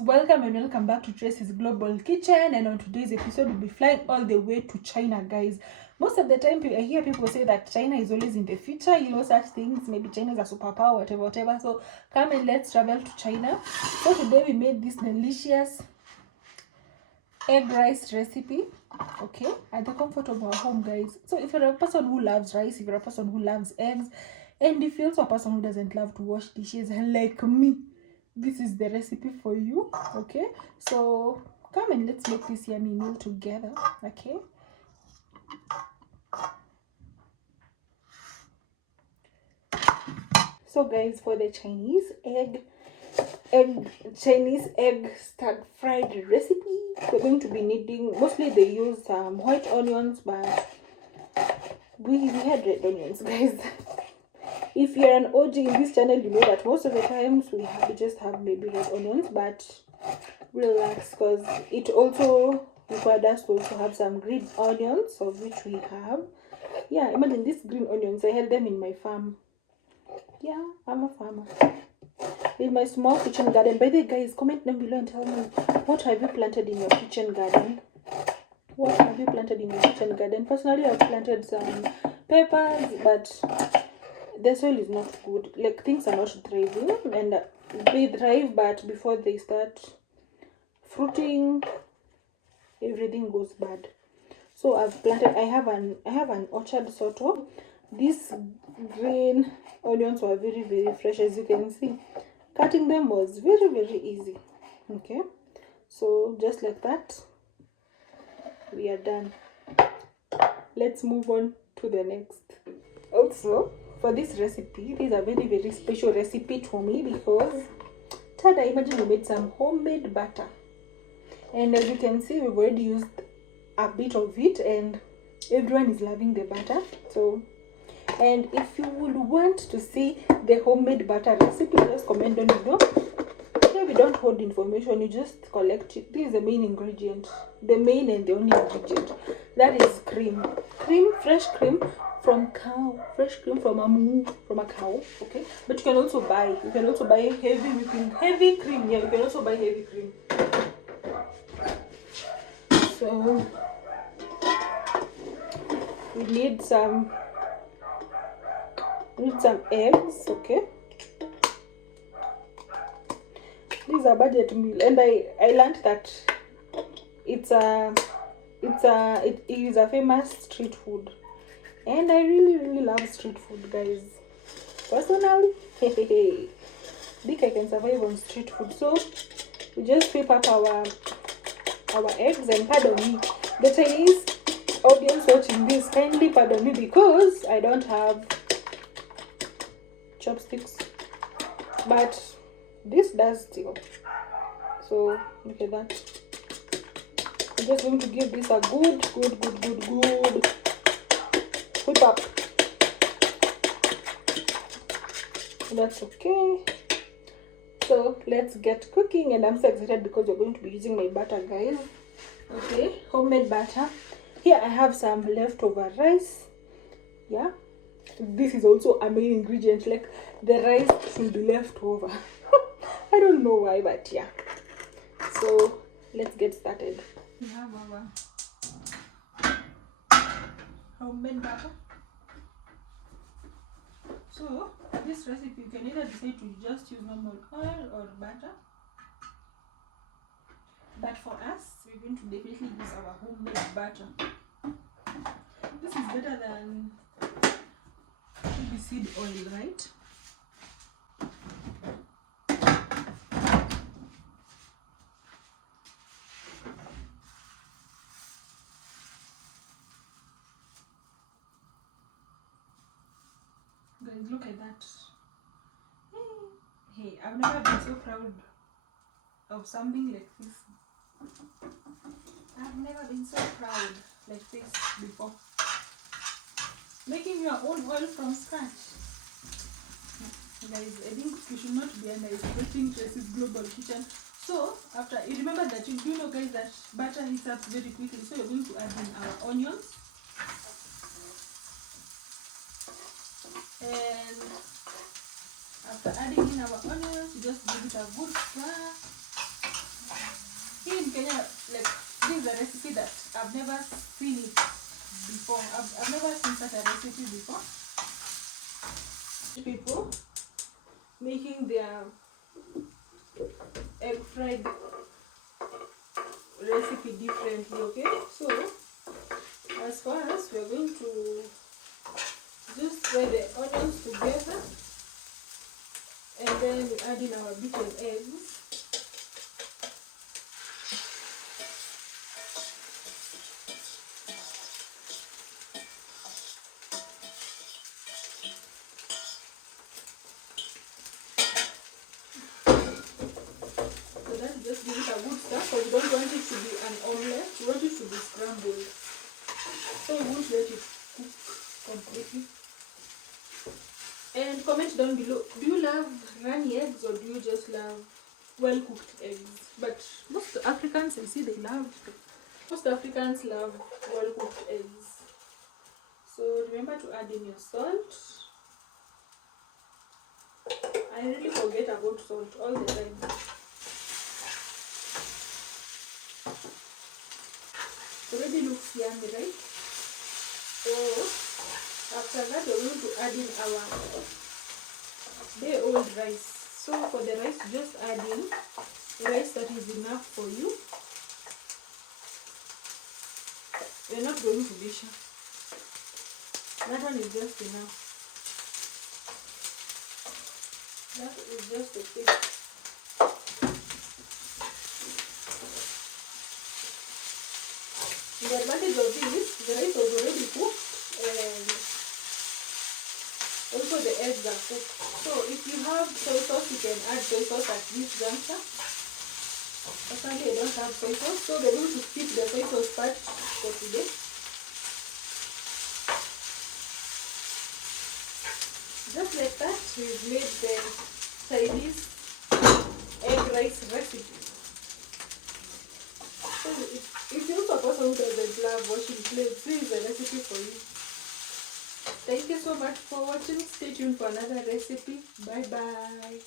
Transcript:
welcome and welcome back to Tracy's Global Kitchen. And on today's episode, we'll be flying all the way to China, guys. Most of the time I hear people say that China is always in the future, such things, maybe China is a superpower, whatever. So come and let's travel to China. So today we made this delicious egg rice recipe, okay, at the comfort of our home, guys. So if you're a person who loves rice, if you're a person who loves eggs, and if you're also a person who doesn't love to wash dishes like me, this is the recipe for you, okay? So come and let's make this yummy meal together, okay? So guys, for the Chinese egg stir fried recipe, we're going to be needing, mostly they use white onions, but we had red onions, guys. If you're an OG in this channel, you know that most of the times we just have maybe red onions, but relax, because it also required us to also have some green onions, of which we have. Yeah, imagine these green onions, I had them in my farm. Yeah, I'm a farmer. In my small kitchen garden. By the way, guys, comment down below and tell me, what have you planted in your kitchen garden? What have you planted in your kitchen garden? Personally, I've planted some peppers, but the soil is not good. Like, things are not thriving, and they thrive, but before they start fruiting, everything goes bad. So I've planted, I have an orchard sort of. These green onions were very, very fresh, as you can see. Cutting them was very, very easy. Okay, so just like that, we are done. Let's move on to the next. Also, for this recipe, this is a very, very special recipe to me, because I imagine we made some homemade butter, and as you can see, we've already used a bit of it, and everyone is loving the butter. So, and if you would want to see the homemade butter recipe, just comment down below. Here we don't hold information, you just collect it. This is the main ingredient, the main and the only ingredient. That is cream, fresh cream from cow, fresh cream from a cow, okay? But you can also buy heavy cream. Yeah, you can also buy heavy cream. So we need some eggs, okay? This is a budget meal, and I learned that it is a famous street food, and I really love street food, guys. Personally, think I can survive on street food. So we just whip up our eggs, and pardon me, the Chinese audience watching this, kindly pardon me, because I don't have chopsticks, but this does still. So look at that. I'm just going to give this a good whip up. That's okay. So let's get cooking, and I'm so excited because we're going to be using my butter, guys. Okay, homemade butter. Here I have some leftover rice. Yeah, this is also a main ingredient. Like, the rice should be left over. I don't know why, but yeah. So let's get started. We have our homemade butter. So this recipe, you can either decide to just use normal oil or butter, but for us, we're going to definitely use our homemade butter. This is better than seed oil, right? Guys, look at that. Hey, I've never been so proud of something like this. I've never been so proud like this before. Making your own oil from scratch. Guys, I think you should not be underestimating Tracy's Global Kitchen. So, after, you remember that you do know, guys, that butter heats up very quickly. So, you're going to add in our onions. And after adding in our onions, you just give it a good stir. recipe that I've never seen it before. I've never seen such a recipe before. People making their egg fried recipe differently, okay? So as far as we're going to just fry the onions together, and then we add in our beaten eggs. So that just gives it a good start, because we don't want it to be an omelette, we want it to be scrambled. So we won't let it cook completely. And comment down below, do you love runny eggs or do you just love well cooked eggs? But most Africans, I see most Africans love well cooked eggs. So remember to add in your salt. I really forget about salt all the time. It already looks yummy, right? So after that, we're going to add in our day-old rice. So for the rice, just add in rice that is enough for you. We're not going to dish it. That one is just enough. That is just okay. The advantage of this, the rice was already cooked and also the eggs are cooked. So if you have soy sauce, you can add soy sauce at this juncture. Personally, I don't have soy sauce, so we're going to skip the soy sauce part for today. Just like that, we've made the Chinese egg rice recipe. So if you're a person who doesn't love washing plates, this is a recipe for you. Thank you so much for watching. Stay tuned for another recipe. Bye bye.